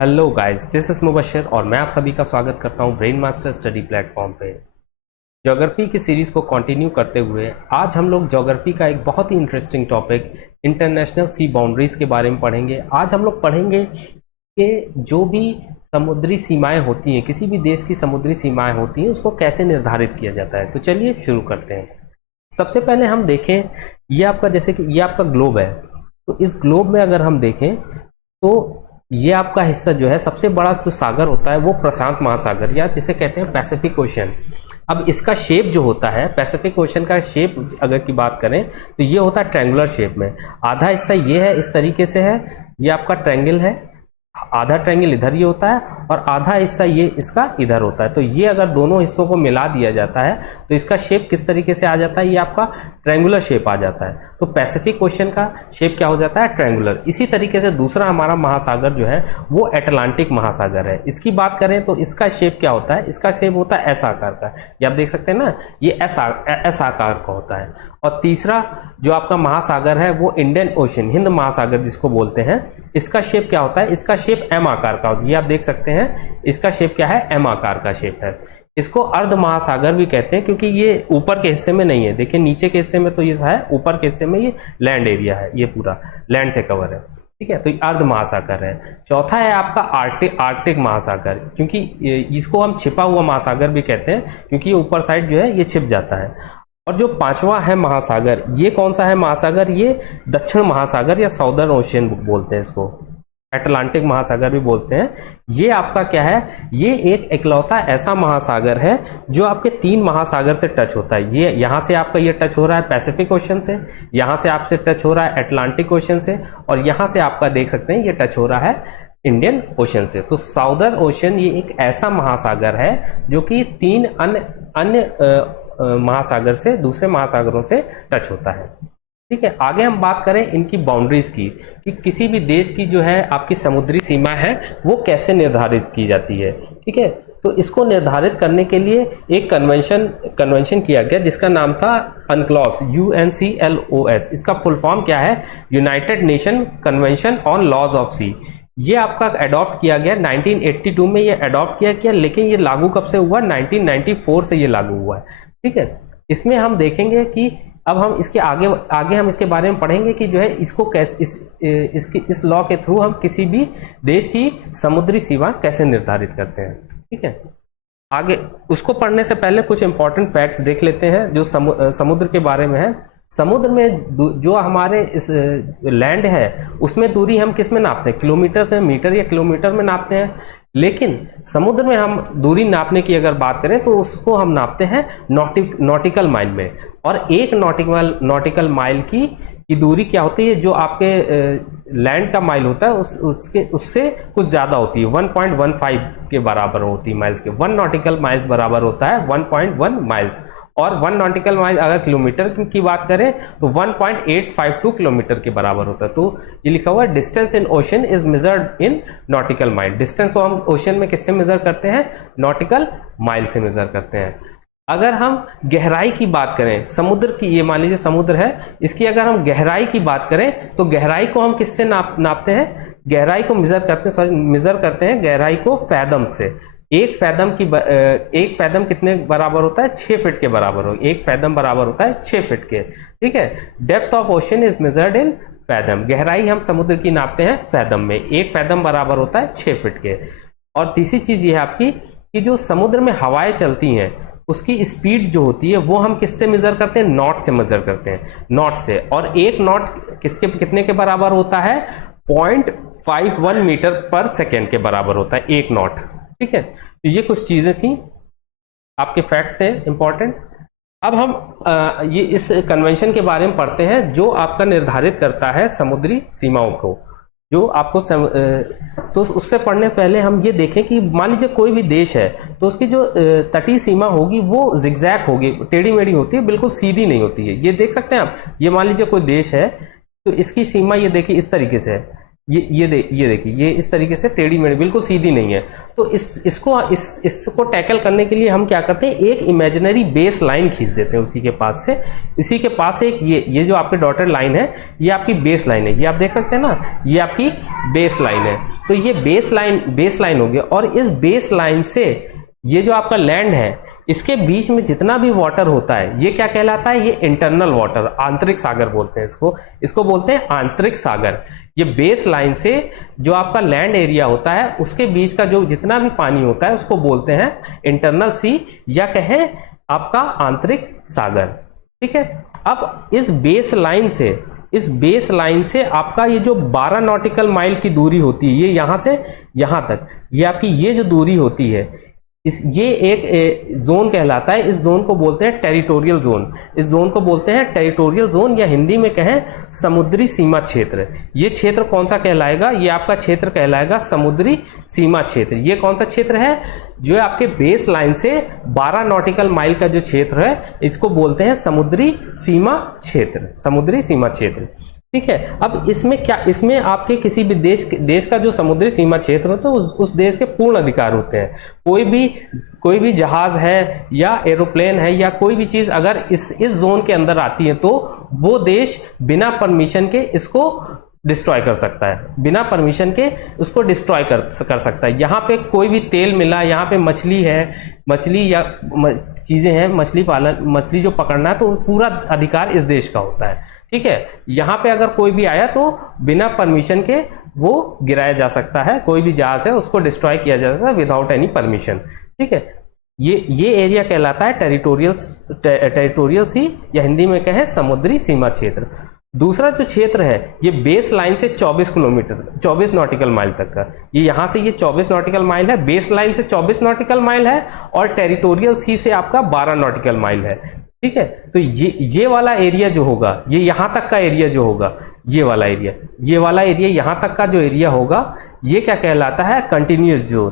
Hello guys, this is Mubashir और मैं आप सभी का स्वागत करता हूं ब्रेन मास्टर स्टडी प्लेटफॉर्म पे। ज्योग्राफी की सीरीज को कंटिन्यू करते हुए आज हम लोग ज्योग्राफी का एक बहुत ही interesting topic international sea boundaries के बारे में पढ़ेंगे। आज हम लोग पढ़ेंगे कि जो भी समुद्री सीमाएं होती हैं, किसी भी देश की समुद्री सीमाएं होती हैं, उसको कैसे निर्धारित किया जाता है। तो चलिए शुरू करते हैं। सबसे पहले हम देखें, ये आपका जैसे कि ये आपका ग्लोब है, तो इस ग्लोब में अगर हम देखें तो ये आपका हिस्सा जो है, सबसे बड़ा जो सागर होता है वो प्रशांत महासागर या जिसे कहते हैं पैसिफिक ओशन। अब इसका शेप जो होता है, पैसिफिक ओशन का शेप अगर की बात करें तो ये होता है ट्रायंगुलर शेप में। आधा हिस्सा ये है, इस तरीके से है, ये आपका ट्रायंगल है, आधा ट्रायंगल इधर ये होता है और आधा हिस्सा ये इसका इधर होता है। तो ये अगर दोनों हिस्सों को मिला दिया जाता है तो इसका शेप किस तरीके से आ जाता है, ये आपका ट्रायंगुलर शेप आ जाता है। तो पैसिफिक ओशन का शेप क्या हो जाता है, ट्रायंगुलर। इसी तरीके से दूसरा हमारा महासागर जो है वो अटलांटिक महासागर है। इसकी बात करें तो इसका शेप क्या होता है, इसका शेप होता है एस आकार का। ये आप देख सकते हैं ना, ये एस आकार का होता है। और तीसरा जो आपका महासागर है वो इंडियन ओशन, हिंद महासागर जिसको बोलते हैं, इसका शेप क्या होता है, इसका शेप एम आकार का होता है। ये आप देख सकते हैं, इसका शेप क्या है, एम आकार का शेप है। इसको अर्ध महासागर भी कहते हैं क्योंकि ये ऊपर के हिस्से में नहीं है। देखिए नीचे के हिस्से में तो ये है, ऊपर के हिस्से में ये लैंड एरिया है, ये पूरा लैंड से कवर है। ठीक है, तो ये अर्ध महासागर है। चौथा है आपका आर्कटिक महासागर, क्योंकि इसको हम छिपा हुआ महासागर भी कहते हैं क्योंकि ये ऊपर साइड जो है ये छिप जाता है। और जो पांचवा है महासागर, ये कौन सा है महासागर, ये दक्षिण महासागर या साउदर्न ओशियन बोलते हैं इसको, अटलांटिक महासागर भी बोलते हैं। ये आपका क्या है, ये एक इकलौता ऐसा महासागर है जो आपके तीन महासागर से टच होता है। ये यहाँ से आपका ये टच हो रहा है पैसिफिक ओशन से, यहाँ से आपसे टच हो रहा है अटलांटिक ओशन से, और यहाँ से आपका देख सकते हैं ये टच हो रहा है इंडियन ओशन से। तो साउदर्न ओशन ये एक ऐसा महासागर है जो कि तीन अन्य महासागर से, दूसरे महासागरों से टच होता है। ठीक है, आगे हम बात करें इनकी बाउंड्रीज की, कि किसी भी देश की जो है आपकी समुद्री सीमा है वो कैसे निर्धारित की जाती है। ठीक है, तो इसको निर्धारित करने के लिए एक कन्वेंशन किया गया जिसका नाम था अनक्लॉस, UNCLOS। इसका फुल फॉर्म क्या है, United nation convention on laws of सी। ये आपका अडॉप्ट किया गया 1982 में, ये अडॉप्ट किया गया, लेकिन ये लागू कब से हुआ, 1994 से ये लागू हुआ है। ठीक है, इसमें हम देखेंगे कि अब हम इसके आगे हम इसके बारे में पढ़ेंगे कि जो है इसको कैसे इस लॉ के थ्रू हम किसी भी देश की समुद्री सीमा कैसे निर्धारित करते हैं। ठीक है, आगे उसको पढ़ने से पहले कुछ इंपॉर्टेंट फैक्ट्स देख लेते हैं जो समुद्र के बारे में है। समुद्र में जो हमारे इस लैंड है उसमें दूरी हम किस में नापते हैं, किलोमीटर से, मीटर या किलोमीटर में नापते हैं। लेकिन समुद्र में हम दूरी नापने की अगर बात करें तो उसको हम नापते हैं नॉटिकल माइल में। और एक नॉटिकल माइल की दूरी क्या होती है, जो आपके लैंड का माइल होता है उससे कुछ ज्यादा होती है, 1.15 के बराबर होती है माइल्स के। 1 नॉटिकल माइल्स बराबर होता है 1.1 माइल्स, और 1 नॉटिकल माइल अगर किलोमीटर की बात करें तो 1.852 किलोमीटर के बराबर होता है। तो ये लिखा हुआ है distance in ocean is measured in nautical mile. Distance को हम ओशन में किससे मेजर करते हैं, नॉटिकल माइल से मेजर करते हैं। अगर हम गहराई की बात करें समुद्र की, ये मान लीजिए समुद्र है, इसकी अगर हम गहराई की बात करें तो गहराई को हम किससे नापते हैं, गहराई को मेजर करते हैं गहराई को फैदम से। एक फैदम कितने बराबर होता है, 6 फीट के बराबर हो। एक फैदम बराबर होता है 6 फीट के। ठीक है, depth of ocean is measured in fathom. गहराई हम समुद्र की नापते हैं फैदम में, एक फैदम बराबर होता है 6 फीट के। और तीसरी चीज ये है आपकी कि जो समुद्र में हवाएं चलती हैं उसकी स्पीड जो होती है वो हम किससे मेजर करते हैं, नॉट से मेजर करते हैं, नॉट से। और एक नॉट कितने के बराबर होता है, 0.51 मीटर पर सेकेंड के बराबर होता है एक नॉट। ठीक है, तो ये कुछ चीजें थी, आपके फैक्ट्स थे इंपॉर्टेंट। अब हम ये इस कन्वेंशन के बारे में पढ़ते हैं जो आपका निर्धारित करता है समुद्री सीमाओं को, जो आपको तो उससे पढ़ने पहले हम ये देखें कि मान लीजिए कोई भी देश है तो उसकी जो तटीय सीमा होगी वो जिगजैग होगी, टेढ़ी मेढ़ी होती है, बिल्कुल सीधी नहीं होती है। ये देख सकते हैं आप, ये मान लीजिए कोई देश है तो इसकी सीमा ये देखिए इस तरीके से है, ये देखिए ये इस तरीके से टेढ़ी मेढ़ी, बिल्कुल सीधी नहीं है। तो इसको टैकल करने के लिए हम क्या करते हैं, एक इमेजिनरी बेस लाइन खींच देते हैं उसी के पास से। इसी के पास एक ये जो आपके डॉटेड लाइन है ये आपकी बेस लाइन है, ये आप देख सकते हैं ना, ये आपकी बेस लाइन है। तो ये बेस लाइन हो गया, और इस बेस लाइन से ये जो आपका लैंड है इसके बीच में जितना भी वाटर होता है ये क्या कहलाता है, ये इंटरनल वाटर, आंतरिक सागर बोलते हैं इसको बोलते हैं आंतरिक सागर। ये बेस लाइन से जो आपका लैंड एरिया होता है उसके बीच का जो जितना भी पानी होता है उसको बोलते हैं इंटरनल सी, या कहें आपका आंतरिक सागर। ठीक है, अब इस बेस लाइन से आपका ये जो 12 नॉटिकल माइल की दूरी होती है, ये यहां से यहां तक, ये आपकी ये जो दूरी होती है, ये एक जोन कहलाता है। इस जोन को बोलते हैं टेरिटोरियल जोन, इस जोन को बोलते हैं टेरिटोरियल जोन, या हिंदी में कहें समुद्री सीमा क्षेत्र। ये क्षेत्र कौन सा कहलाएगा, ये आपका क्षेत्र कहलाएगा समुद्री सीमा क्षेत्र। ये कौन सा क्षेत्र है, जो आपके बेस लाइन से 12 नॉटिकल माइल का जो क्षेत्र है इसको बोलते हैं समुद्री सीमा क्षेत्र, समुद्री सीमा क्षेत्र। ठीक है, अब इसमें आपके किसी भी देश का जो समुद्री सीमा क्षेत्र होता है उस देश के पूर्ण अधिकार होते हैं। कोई भी जहाज है या एरोप्लेन है या कोई भी चीज अगर इस जोन के अंदर आती है तो वो देश बिना परमिशन के इसको डिस्ट्रॉय कर सकता है, बिना परमिशन के उसको डिस्ट्रॉय कर सकता है। यहाँ पे कोई भी तेल मिला, यहाँ पे मछली है, मछली या चीजें हैं, मछली जो पकड़ना है तो पूरा अधिकार इस देश का होता है। ठीक है, यहाँ पे अगर कोई भी आया तो बिना परमिशन के वो गिराया जा सकता है, कोई भी जहाज है उसको डिस्ट्रॉय किया जा सकता है विदाउट एनी परमिशन। ठीक है, ये एरिया कहलाता है टेरिटोरियल सी, या हिंदी में कहें समुद्री सीमा क्षेत्र। दूसरा जो क्षेत्र है ये बेस लाइन से 24 नॉटिकल माइल तक का, ये यहां से ये 24 नॉटिकल माइल है, बेस लाइन से 24 नॉटिकल माइल है, और टेरिटोरियल सी से आपका 12 नॉटिकल माइल है। ठीक है, तो ये वाला एरिया जो होगा, ये यहां तक का एरिया जो होगा, ये वाला एरिया यहां तक का जो एरिया होगा, ये क्या कहलाता है, कंटिन्यूअस जोन,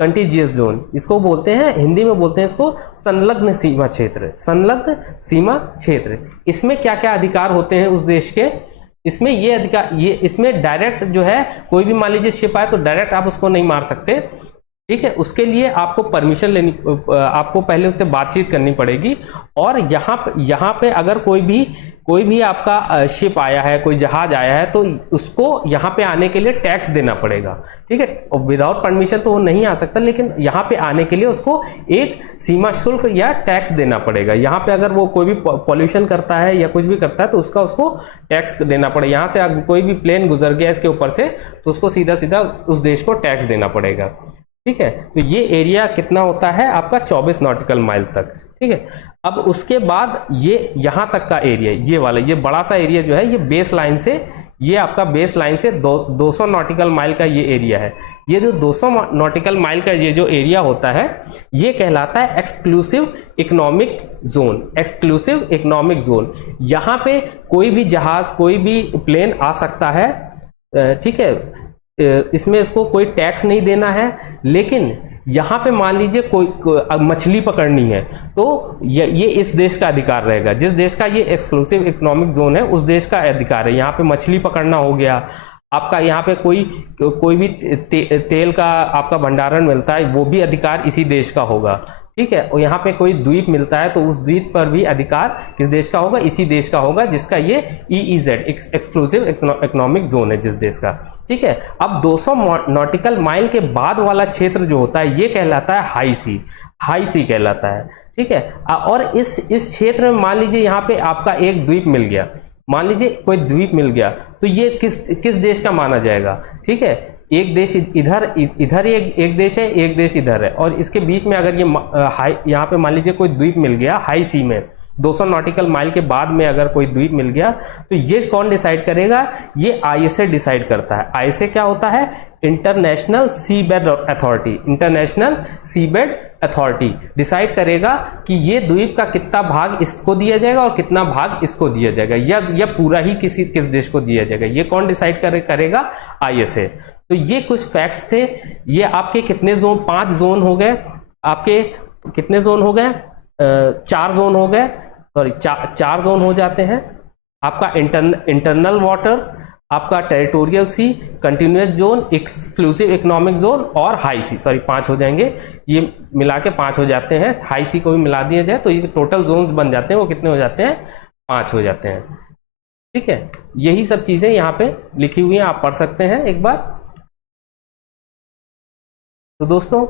कंटीजियस जोन इसको बोलते हैं, हिंदी में बोलते हैं इसको संलग्न सीमा क्षेत्र, संलग्न सीमा क्षेत्र। इसमें क्या क्या अधिकार होते हैं उस देश के, इसमें ये अधिकार, ये इसमें डायरेक्ट जो है कोई भी मान लीजिए शिप आए तो डायरेक्ट आप उसको नहीं मार सकते। ठीक है, उसके लिए आपको परमिशन लेनी, आपको पहले उससे बातचीत करनी पड़ेगी। और यहाँ पे अगर कोई भी आपका शिप आया है, कोई जहाज आया है, तो उसको यहाँ पे आने के लिए टैक्स देना पड़ेगा। ठीक है, और विदाउट परमिशन तो वो नहीं आ सकता, लेकिन यहाँ पे आने के लिए उसको एक सीमा शुल्क या टैक्स देना पड़ेगा। यहाँ पे अगर वो कोई भी पॉल्यूशन करता है या कुछ भी करता है तो उसको टैक्स देना पड़ेगा। यहाँ से अगर कोई भी प्लेन गुजर गया इसके ऊपर से तो उसको सीधा सीधा उस देश को टैक्स देना पड़ेगा। ठीक है, तो ये एरिया कितना होता है आपका 24 नॉटिकल माइल तक। ठीक है, अब उसके बाद ये यहां तक का एरिया, ये वाला ये बड़ा सा एरिया जो है, ये बेस लाइन से, ये आपका बेस लाइन से 200 नॉटिकल माइल का ये एरिया है। ये जो 200 नॉटिकल माइल का ये जो एरिया होता है ये कहलाता है exclusive economic zone, exclusive economic zone. यहाँ पे कोई भी जहाज, कोई भी प्लेन आ सकता है। ठीक है, इसमें इसको कोई टैक्स नहीं देना है, लेकिन यहाँ पे मान लीजिए कोई मछली पकड़नी है तो ये इस देश का अधिकार रहेगा, जिस देश का ये एक्सक्लूसिव इकोनॉमिक जोन है उस देश का अधिकार है। यहाँ पे मछली पकड़ना हो गया आपका, यहाँ पे कोई भी तेल का आपका भंडारण मिलता है वो भी अधिकार इसी देश का होगा। ठीक है, और यहाँ पे कोई द्वीप मिलता है तो उस द्वीप पर भी अधिकार किस देश का होगा, इसी देश का होगा जिसका ये EEZ एक्सक्लूसिव इकोनॉमिक जोन है जिस देश का। ठीक है, अब 200 नॉटिकल माइल के बाद वाला क्षेत्र जो होता है ये कहलाता है हाई सी कहलाता है। ठीक है, और इस क्षेत्र में मान लीजिए यहाँ पे आपका एक द्वीप मिल गया, मान लीजिए कोई द्वीप मिल गया तो ये किस देश का माना जाएगा। ठीक है, एक देश इधर एक देश है, एक देश इधर है, और इसके बीच में अगर ये यहाँ पे मान लीजिए कोई द्वीप मिल गया हाई सी में, 200 नॉटिकल माइल के बाद में अगर कोई द्वीप मिल गया तो ये कौन डिसाइड करेगा, ये ISA डिसाइड करता है। ISA क्या होता है, international seabed authority, international seabed authority decide करेगा कि ये द्वीप का कितना भाग इसको दिया जाएगा और कितना भाग इसको दिया जाएगा, या पूरा ही किस देश को दिया जाएगा। ये कौन डिसाइड करेगा, ISA। तो ये कुछ फैक्ट्स थे। ये आपके कितने जोन, 5 जोन हो गए, आपके कितने जोन हो गए, 4 जोन हो गए, सॉरी 4 जोन हो जाते हैं। आपका इंटरनल वाटर, आपका टेरिटोरियल सी, continuous zone, exclusive economic zone और हाई सी, सॉरी 5 हो जाएंगे, ये मिला के 5 हो जाते हैं। हाई सी को भी मिला दिया जाए तो ये टोटल जोन बन जाते हैं, वो कितने हो जाते हैं, 5 हो जाते हैं। ठीक है, यही सब चीजें यहाँ पे लिखी हुई हैं, आप पढ़ सकते हैं एक बार। तो दोस्तों,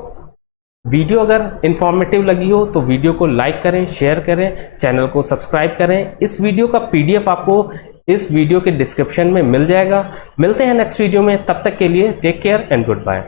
वीडियो अगर इंफॉर्मेटिव लगी हो तो वीडियो को लाइक करें, शेयर करें, चैनल को सब्सक्राइब करें। इस वीडियो का पीडीएफ आपको इस वीडियो के डिस्क्रिप्शन में मिल जाएगा। मिलते हैं नेक्स्ट वीडियो में, तब तक के लिए take care and good bye.